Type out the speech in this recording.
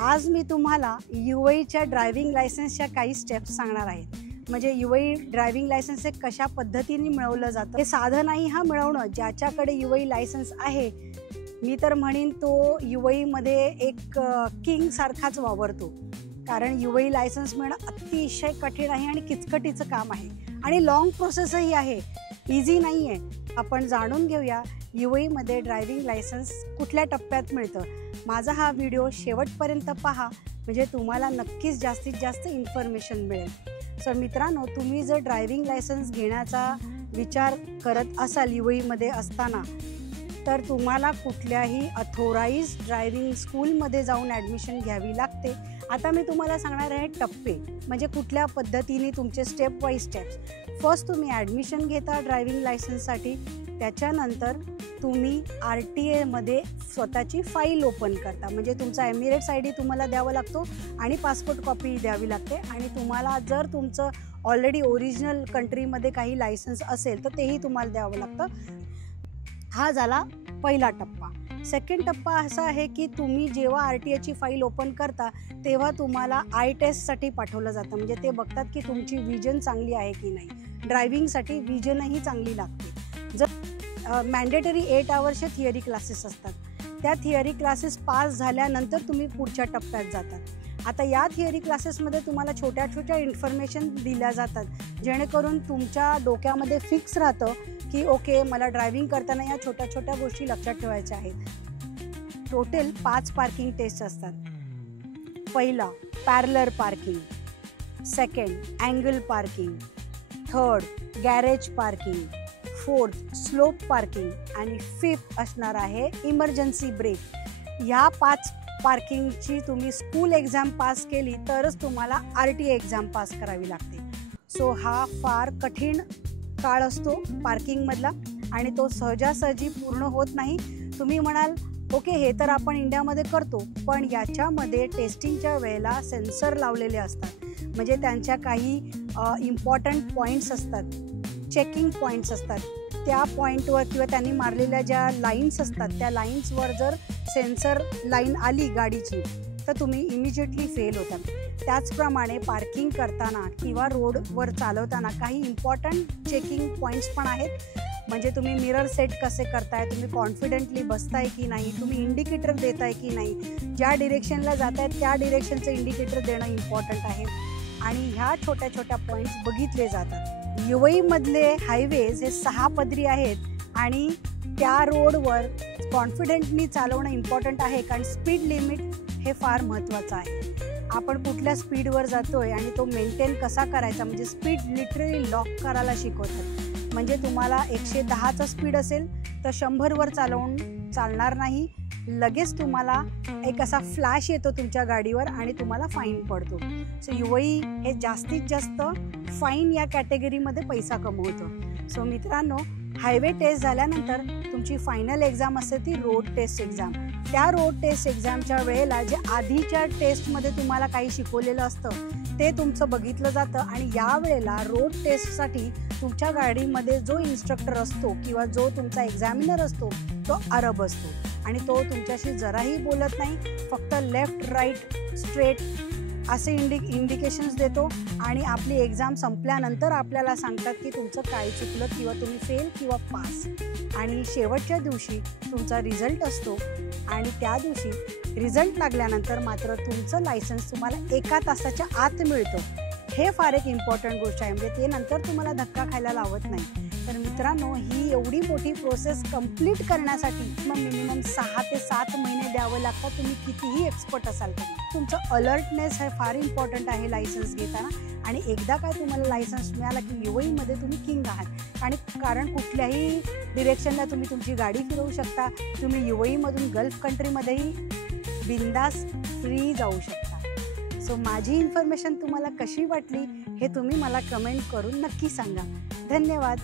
आज मी तुम्हाला UAEच्या ड्रायव्हिंग लायसन्सच्या काही स्टेप्स सांगणार आहे. म्हणजे UAE ड्रायव्हिंग लायसन्स हे कशा पद्धतीने मिळवलं जातं हे साधं नाही हा मिळवणं. ज्याच्याकडे UAE लायसन्स आहे मी तर म्हणेन तो UAEमध्ये एक किंग सारखाच वावरतो. कारण UAE लायसन्स मिळणं अतिशय कठीण आहे आणि किचकटीचं काम आहे आणि लॉंग प्रोसेसही आहे, इझी नाही आहे. आपण जाणून घेऊया UAEमध्ये ड्रायव्हिंग लायसन्स कुठल्या टप्प्यात मिळतं. माझा हा व्हिडिओ शेवटपर्यंत पहा म्हणजे तुम्हाला नक्कीच जास्तीत जास्त इन्फॉर्मेशन मिळेल. सो मित्रांनो, तुम्ही जर ड्रायव्हिंग लायसन्स घेण्याचा विचार करत असाल UAEमध्ये असताना तर तुम्हाला कुठल्याही अथोराइज ड्रायव्हिंग स्कूलमध्ये जाऊन ॲडमिशन घ्यावी लागते. आता मी तुम्हाला सांगणार आहे टप्पे, म्हणजे कुठल्या पद्धतीने तुमचे स्टेप वाईज स्टेप्स. फर्स्ट तुम्ही ॲडमिशन घेता ड्रायव्हिंग लायसन्ससाठी. त्याच्यानंतर तुम्ही RTA स्वतःची फाईल ओपन करता. म्हणजे तुमचा एमिरेट्स ID तुम्हाला द्यावा लागतो आणि पासपोर्ट कॉपी द्यावी लागते. आणि तुम्हाला जर तुमचं ऑलरेडी ओरिजिनल कंट्रीमध्ये काही लायसन्स असेल तर तेही तुम्हाला द्यावं लागतं. हा झाला पहिला टप्पा. सेकंड टप्पा असा आहे की तुम्ही जेव्हा RTAची फाईल ओपन करता तेव्हा तुम्हाला आय टेस्टसाठी पाठवलं जातं. म्हणजे ते बघतात की तुमची विजन चांगली आहे की नाही. ड्रायव्हिंगसाठी विजनही चांगली लागते. जर मॅन्डेटरी 8 आवर्सचे थिअरी क्लासेस असतात. त्या थिअरी क्लासेस पास झाल्यानंतर तुम्ही पुढच्या टप्प्यात जातात. आता या थिअरी क्लासेसमध्ये तुम्हाला छोट्या छोट्या इन्फॉर्मेशन दिल्या जातात जेणेकरून तुमच्या डोक्यामध्ये फिक्स राहतं की ओके, मला ड्रायव्हिंग करताना या छोट्या छोट्या गोष्टी लक्षात ठेवायच्या आहेत. टोटल 5 पार्किंग टेस्ट असतात. पहिला parallel parking, second angle parking, third garage parking, fourth slope parking आणि फिफ्थ असणार आहे इमर्जन्सी ब्रेक. ह्या 5 पार्किंगची तुम्ही स्कूल एक्झाम पास केली तरच तुम्हाला RTA एक्झाम पास करावी लागते. सो हा फार कठीण काळ असतो पार्किंगमधला आणि तो सहजासहजी पूर्ण होत नाही. तुम्ही म्हणाल ओके, हे तर आपण इंडियामध्ये करतो, पण याच्यामध्ये टेस्टिंगच्या वेळेला सेन्सर लावलेले असतात. म्हणजे त्यांच्या काही इम्पॉर्टंट पॉईंट्स असतात, चेकिंग पॉईंट्स असतात. त्या पॉईंटवर किंवा त्यांनी मारलेल्या ज्या लाईन्स असतात त्या लाईन्सवर जर सेन्सर लाईन आली गाडीची तर तुम्ही इमिजिएटली फेल होतात. त्याचप्रमाणे पार्किंग करताना किंवा रोडवर चालवताना काही इम्पॉर्टंट चेकिंग पॉईंट्स पण आहेत. म्हणजे तुम्ही मिरर सेट कसे करताय, तुम्ही कॉन्फिडेंटली बसताय की नाही, तुम्ही इंडिकेटर देताय की नाही, ज्या डिरेक्शनला जात आहे त्या डिरेक्शनचं इंडिकेटर देणं इम्पॉर्टंट आहे. आणि ह्या छोट्या छोट्या पॉईंट्स बघितले जातात. UAEमधले हायवेज हे 6 पदरी आहेत आणि त्या रोडवर कॉन्फिडेंटली चालवणं इम्पॉर्टंट आहे. कारण स्पीड लिमिट हे फार महत्त्वाचं आहे. आपण कुठल्या स्पीडवर जातोय आणि तो मेंटेन कसा करायचा, म्हणजे स्पीड लिटरली लॉक करायला शिकवतात. म्हणजे तुम्हाला 110चा स्पीड असेल तर 100वर चालणार नाही. लगेच तुम्हाला एक असा फ्लॅश येतो तुमच्या गाडीवर आणि तुम्हाला फाईन पडतो. सो UAE हे जास्तीत जास्त फाईन या कॅटेगरीमध्ये पैसा कमवतो. सो मित्रांनो, हायवे टेस्ट झाल्यानंतर तुमची फायनल एक्झाम असते ती रोड टेस्ट एक्झाम. त्या रोड टेस्ट एक्झामच्या वेळेला जे आधीच्या टेस्टमध्ये तुम्हाला काही शिकवलेलं असतं ते तुमचं बघितलं जातं आणि या वेळेला रोड टेस्टसाठी तुमच्या गाडीमध्ये जो इन्स्ट्रक्टर असतो किंवा जो तुमचा एक्झामिनर असतो तो अरब असतो आणि तो तुमच्याशी जराही बोलत नाही. फक्त लेफ्ट, राईट, स्ट्रेट असे इंडिकेशन्स देतो आणि आपली एक्झाम संपल्यानंतर आपल्याला सांगतात की तुमचं काय चुकलं किंवा तुम्ही फेल किंवा पास. आणि शेवटच्या दिवशी तुमचा रिझल्ट असतो आणि त्या दिवशी रिझल्ट लागल्यानंतर मात्र तुमचं लायसन्स तुम्हाला 1 तासाच्या आत मिळतं. हे फार एक इम्पॉर्टंट गोष्ट आहे. म्हणजे ते नंतर तुम्हाला धक्का खायला लावत नाही. तर मित्रांनो, ही एवढी मोठी प्रोसेस कंप्लीट करण्यासाठी मग मिनिमम 6 ते 7 महिने द्यावं लागतं. तुम्ही कितीही एक्सपर्ट असाल तरी तुमचं अलर्टनेस हे फार इम्पॉर्टंट आहे लायसन्स घेताना. आणि एकदा काय तुम्हाला लायसन्स मिळाला की UAEमध्ये तुम्ही किंग आहात. आणि कारण कुठल्याही डिरेक्शनला तुम्ही तुमची गाडी फिरवू शकता. तुम्ही UAEमधून गल्फ कंट्रीमध्येही बिंदास फ्री जाऊ शकता. सो माझी इन्फॉर्मेशन तुम्हाला कशी वाटली हे तुम्ही मला कमेंट करून नक्की सांगा. धन्यवाद.